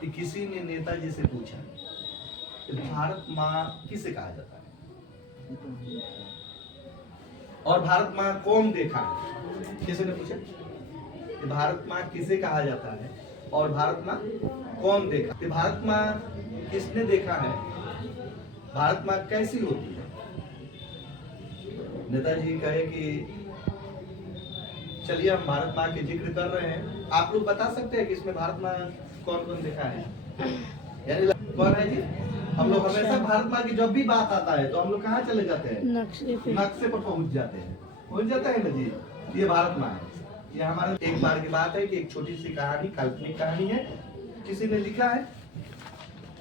कि किसी ने नेताजी से पूछा कि भारत माँ किसे कहा जाता है और भारत माँ कौन देखा है। किसी ने पूछा कि भारत माँ किसे कहा जाता है और भारत माँ कौन देखा। कि भारत माँ किसने देखा है, भारत माँ कैसी होती है। नेताजी कहे कि चलिए हम भारत माँ के जिक्र कर रहे हैं, आप लोग बता सकते हैं कि इसमें भारत माँ कौन कौन देखा है। यानी कौन है जी, हम लोग हमेशा भारत माँ की जब भी बात आता है तो हम लोग कहाँ चले जाते हैं, नक्शे पर पहुंच जाते हैं, पहुंच जाता है ना जी। ये भारत माँ है। ये हमारे एक बार की बात है कि एक छोटी सी कहानी, काल्पनिक कहानी है। किसी ने लिखा है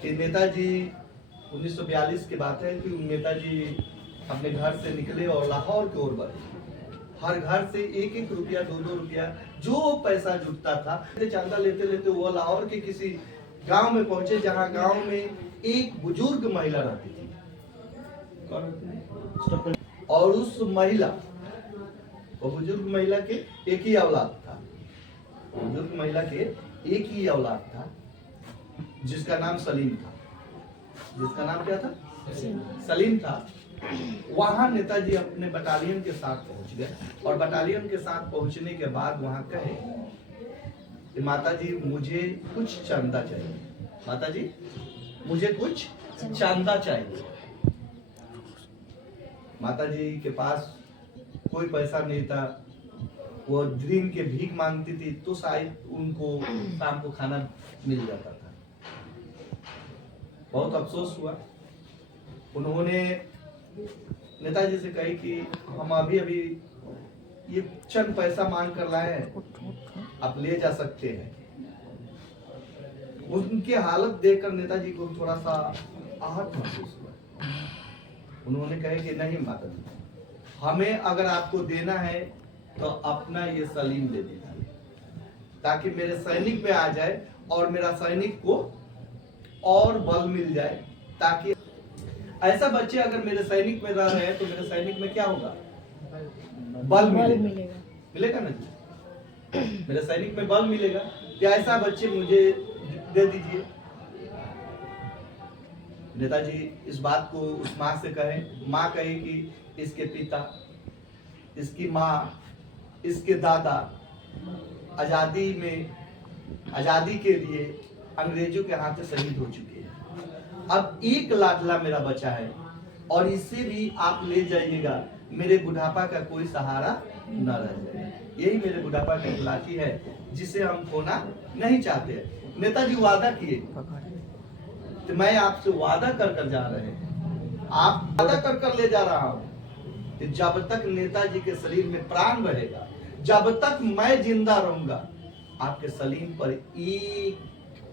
कि नेताजी 1942 की बात है कि नेताजी अपने घर से निकले और लाहौर की ओर बढ़े। हर घर से एक एक रुपया, दो दो रुपया जो पैसा जुटता था, चंदा लेते लेते वो लाहौर के किसी गांव में पहुंचे, जहां गांव में एक बुजुर्ग महिला रहती थी। और उस महिला, वो बुजुर्ग महिला के एक ही औलाद था, बुजुर्ग महिला के एक ही औलाद था, जिसका नाम सलीम था। जिसका नाम क्या था? सलीम था। वहां नेताजी अपने बटालियन के साथ पहुंच गए और बटालियन के साथ पहुंचने के बाद वहां कहे कि माताजी मुझे कुछ चंदा चाहिए, माताजी मुझे कुछ चंदा चाहिए। माताजी के पास कोई पैसा नहीं था, वो दिन के भीख मांगती थी तो शायद उनको शाम को खाना मिल जाता था। बहुत अफसोस हुआ। उन्होंने नेताजी से कही कि हम अभी अभी ये चंद पैसा मांग कर लाए हैं, आप ले जा सकते हैं। उनकी हालत देखकर नेताजी को थोड़ा सा आहत महसूस हुआ। उन्होंने कहा कि नहीं माताजी, हमें अगर आपको देना है तो अपना ये सलीम दे देना, ताकि मेरे सैनिक में आ जाए और मेरा सैनिक को और बल मिल जाए। ताकि ऐसा बच्चे अगर मेरे सैनिक में रह रहे हैं तो मेरे सैनिक में क्या होगा, बल मिलेगा, मिलेगा ना जी, मेरे सैनिक में बल मिलेगा। क्या ऐसा बच्चे मुझे दे दीजिए। नेताजी इस बात को उस माँ से कहे, माँ कहे कि इसके पिता, इसकी माँ, इसके दादा आजादी में, आजादी के लिए अंग्रेजों के हाथ से शहीद हो चुके हैं। अब एक लाडला मेरा बचा है और इससे भी आप ले जाइएगा, मेरे बुढ़ापा का कोई सहारा न रह जाए। यही मेरे बुढ़ापा की लाठी है जिसे हम खोना नहीं चाहते। नेताजी वादा किए, तो मैं आपसे वादा कर जा रहे हैं, आप वादा कर ले जा रहा हूं कि जब तक नेताजी के शरीर में प्राण रहेगा, जब तक मैं जिंदा रहूंगा, आपके सलीम पर एक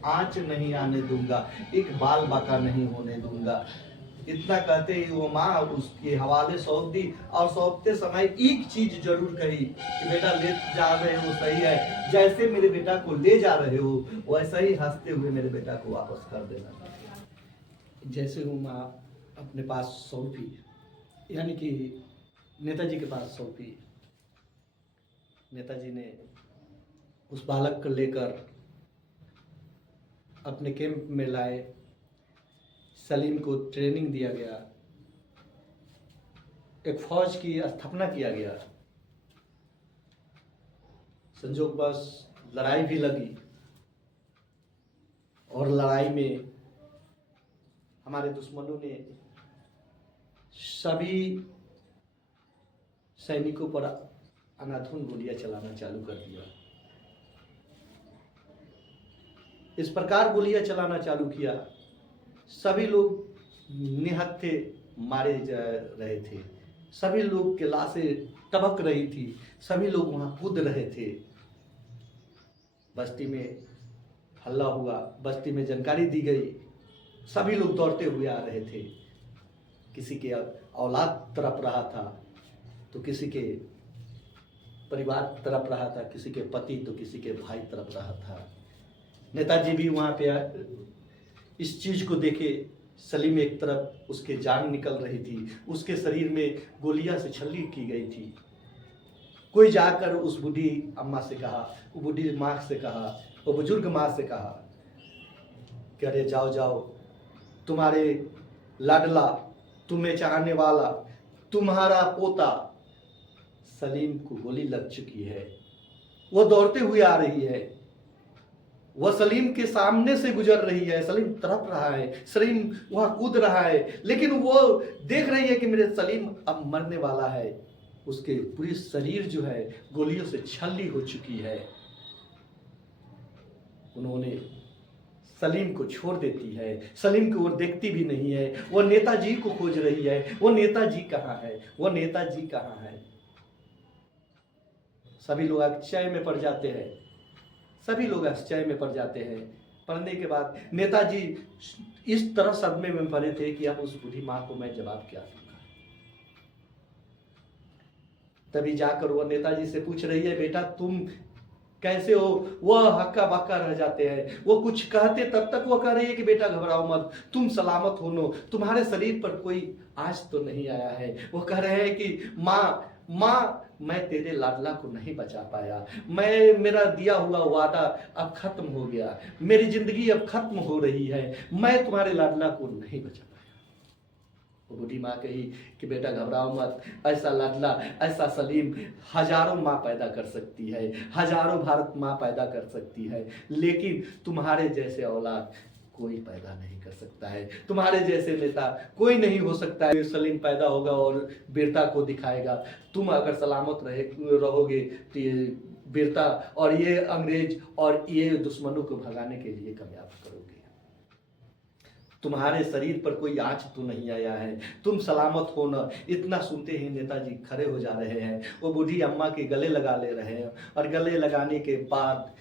आंच नहीं आने दूंगा, एक बाल बाका नहीं होने दूंगा। इतना कहते ही वो माँ उसके हवाले सौंप दी और सौंपते समय एक चीज जरूर कही कि बेटा ले जा रहे हो सही है, जैसे मेरे बेटा को ले जा रहे हो वैसा ही हंसते हुए मेरे बेटा को वापस कर देना। जैसे वो माँ अपने पास सौंपी, यानी कि नेताजी के पास सौंपी, नेताजी ने उस बालक को लेकर अपने कैंप में लाए। सलीम को ट्रेनिंग दिया गया, एक फौज की स्थापना किया गया। संजोगवश लड़ाई भी लगी और लड़ाई में हमारे दुश्मनों ने सभी सैनिकों पर अंधाधुंध गोलियां चलाना चालू कर दिया। इस प्रकार गोलियां चलाना चालू किया, सभी लोग निहत्थे मारे जा रहे थे, सभी लोग की लाशें टपक रही थी, सभी लोग वहां कूद रहे थे। बस्ती में हल्ला हुआ, बस्ती में जानकारी दी गई, सभी लोग दौड़ते हुए आ रहे थे। किसी के औलाद तड़प रहा था तो किसी के परिवार तड़प रहा था, किसी के पति तो किसी के भाई तड़प रहा था। नेताजी भी वहां पे इस चीज को देखे। सलीम एक तरफ उसके जान निकल रही थी, उसके शरीर में गोलियां से छल्ली की गई थी। कोई जाकर उस बूढ़ी अम्मा से कहा, वो बूढ़ी माँ से कहा, वो बुजुर्ग माँ से कहा कि अरे जाओ जाओ, तुम्हारे लाडला, तुम्हें चाहने वाला, तुम्हारा पोता सलीम को गोली लग चुकी है। वो दौड़ते हुए आ रही है, वह सलीम के सामने से गुजर रही है, सलीम तड़प रहा है, सलीम वहां कूद रहा है, लेकिन वो देख रही है कि मेरे सलीम अब मरने वाला है। उसके पूरी शरीर जो है गोलियों से छल्ली हो चुकी है। उन्होंने सलीम को छोड़ देती है, सलीम की ओर देखती भी नहीं है। वो नेताजी को खोज रही है, वो नेताजी कहाँ है, वो नेताजी कहाँ है। सभी लोग आश्चर्य में पड़ जाते हैं, सभी लोग आश्चर्य में पड़ जाते हैं। पढ़ने के बाद नेताजी इस तरह सदमे में पड़े थे कि अब उस बूढ़ी माँ को मैं जवाब क्या दूंगा। तभी जाकर वह नेताजी से पूछ रही है, बेटा तुम कैसे हो। वह हक्का बक्का रह जाते हैं, वो कुछ कहते तब तक वो कह रही है कि बेटा घबराओ मत, तुम सलामत हो नो, तुम्हारे शरीर पर कोई आज तो नहीं आया है। वो कह रहे हैं कि माँ माँ, मैं तेरे लाडला को नहीं बचा पाया, मेरा दिया हुआ वादा अब खत्म हो गया, मेरी जिंदगी अब खत्म हो रही है, मैं तुम्हारे लाडला को नहीं बचा पाया। वो बूढ़ी माँ कही कि बेटा घबराओ मत, ऐसा लाडला, ऐसा सलीम हजारों माँ पैदा कर सकती है, हजारों भारत माँ पैदा कर सकती है, लेकिन तुम्हारे जैसे औलाद कोई पैदा नहीं कर सकता है, तुम्हारे जैसे नेता कोई नहीं हो सकता है। सलीम पैदा होगा और वीरता को दिखाएगा। तुम अगर सलामत रहोगे तो ये वीरता और ये अंग्रेज और ये दुश्मनों को भगाने के लिए कामयाब करोगे। तुम्हारे शरीर पर कोई आँच तो नहीं आया है, तुम सलामत हो न। इतना सुनते ही नेताजी खड़े हो जा रहे हैं, वो बूढ़ी अम्मा के गले लगा ले रहे हैं, और गले लगाने के बाद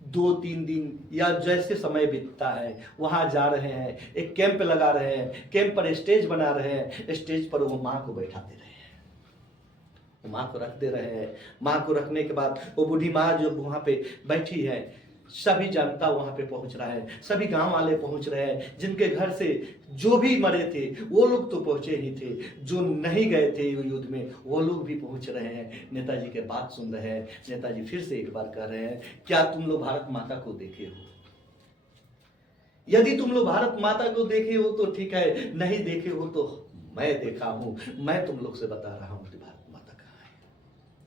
2-3 दिन या जैसे समय बीतता है वहां जा रहे हैं, एक कैंप लगा रहे हैं, कैंप पर स्टेज बना रहे हैं, स्टेज पर वो माँ को बैठा दे रहे हैं, वो माँ को रख दे रहे हैं। माँ को रखने के बाद वो बूढ़ी माँ जो वहां पे बैठी है, सभी जनता वहां पे पहुंच रहा है, सभी गांव वाले पहुंच रहे हैं, जिनके घर से जो भी मरे थे वो लोग तो पहुंचे ही थे, जो नहीं गए थे युद्ध में वो लोग भी पहुंच रहे हैं, नेताजी के बात सुन रहे हैं। नेताजी फिर से एक बार कह रहे हैं, क्या तुम लोग भारत माता को देखे हो? यदि तुम लोग भारत माता को देखे हो तो ठीक है, नहीं देखे हो तो मैं देखा हूं, मैं तुम लोग से बता रहा हूं कि भारत माता कहाँ है।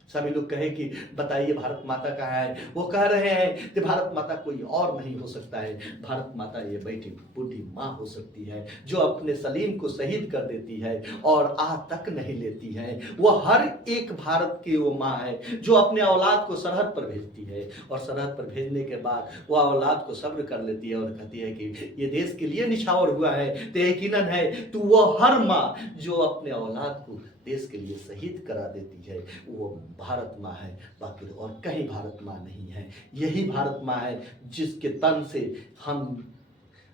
सभी लोग कहे कि बताइए भारत माता कहाँ है। वो कह रहे हैं कि भारत माता कोई और नहीं हो सकता है, भारत माता ये बैठी बूढ़ी माँ हो सकती है, जो अपने सलीम को शहीद कर देती है और आह तक नहीं लेती है। वो हर एक भारत की वो माँ है जो अपने औलाद को सरहद पर भेजती है, और सरहद पर भेजने के बाद वह औलाद को सब्र कर लेती है और कहती है कि ये देश के लिए निछावर हुआ है तो यकीनन है तो वो हर माँ जो अपने औलाद को देश के लिए शहीद करा देती है वो भारत माँ है, बाकी और कहीं भारत माँ नहीं है। यही भारत माँ है जिसके तन से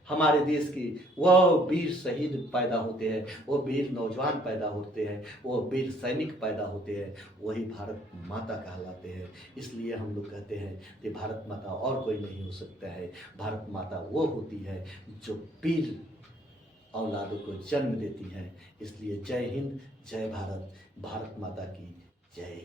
हमारे देश के वह वीर शहीद पैदा होते हैं, वो वीर नौजवान पैदा होते हैं, वो वीर सैनिक पैदा होते हैं, वही भारत माता कहलाते हैं। इसलिए हम लोग कहते हैं कि भारत माता और कोई नहीं हो सकता है। भारत माता वो होती है जो वीर औलादों को जन्म देती है। इसलिए जय हिंद, जय भारत, भारत माता की जय।